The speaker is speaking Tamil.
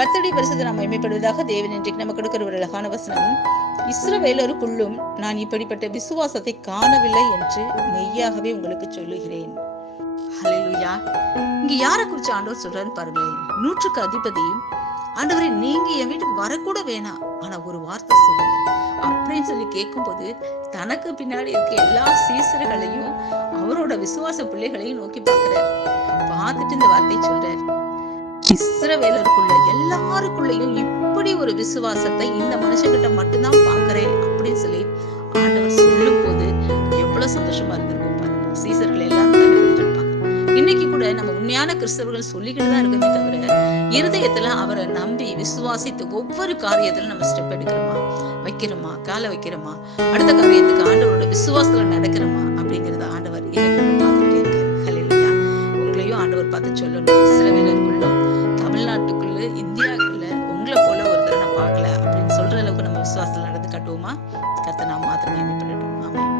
கர்த்தருடைய பரிசுத்த நாம் மகிமைப்படுவதாக. தேவன் இன்றைக்கு நம்ம கொடுக்கிற ஒரு அழகான வசனம், இஸ்ரவேலருக்குள்ளும் நான் இப்படிப்பட்ட விசுவாசத்தை காணவில்லை என்று மெய்யாகவே உங்களுக்கு சொல்லுகிறேன். ஹல்லேலூயா. இங்க யாரை குறிச்சு ஆண்டவர் சொல்றாரு பாருங்களேன். 100க்கு அதிபதியும், ஆண்டவரே நீங்க என் வீட்டுக்கு வரக்கூட வேணாம், ஆனா ஒரு வார்த்தை சொல்லுங்க அப்படின்னு சொல்லி கேட்கும்போது, தனக்கு பின்னாடி இருக்க எல்லா சீசர்களையும் அவரோட விசுவாச பிள்ளைகளையும் நோக்கி பார்த்துட்டு இந்த வார்த்தை சொல்றாரு, இஸ்ரவேலருக்குள்ள எல்லாருக்குள்ளயும் இப்படி ஒரு விசுவாசத்தை இந்த மனுஷங்கிட்ட மட்டும்தான் பாக்குறேன் அப்படின்னு சொல்லி ஆண்டவர் சொல்லும் போது எவ்வளவு சந்தோஷமா இருந்திருக்கும் பாருங்க. சீசர்கள் எல்லாரும் இருப்பாங்க. இன்னைக்கு கூட நம்ம உண்மையான கிறிஸ்தவர்கள் சொல்லிக்கிட்டு தான் இருக்கவே தவிர, இருதயத்துல அவரை நம்பி விசுவாசித்து ஒவ்வொரு காரியத்திலும் நம்ம ஸ்டெப் எடுக்கிறோமா, வைக்கிறோமா, காலை வைக்கிறோமா, அடுத்த காரியத்துக்கு ஆண்டவரோட விசுவாசத்துல நடக்கிறோமா அப்படிங்கறத ஆண்டவர் பார்த்துட்டே இருக்காரு. ஹல்லேலூயா. உங்களையும் ஆண்டவர் பார்த்து சொல்லணும், இஸ்ரவேலருக்குள்ள, தமிழ்நாட்டுக்குள்ள, இந்தியாவுக்குள்ள உங்களை போல ஒருத்தரை நான் பார்க்கல அப்படின்னு சொல்ற அளவுக்கு நம்ம விசுவாசத்துல நடந்து காட்டுவோமா? கர்த்தர் நாம் மாத்திரம் மகிமைப்படட்டும். ஆமென்.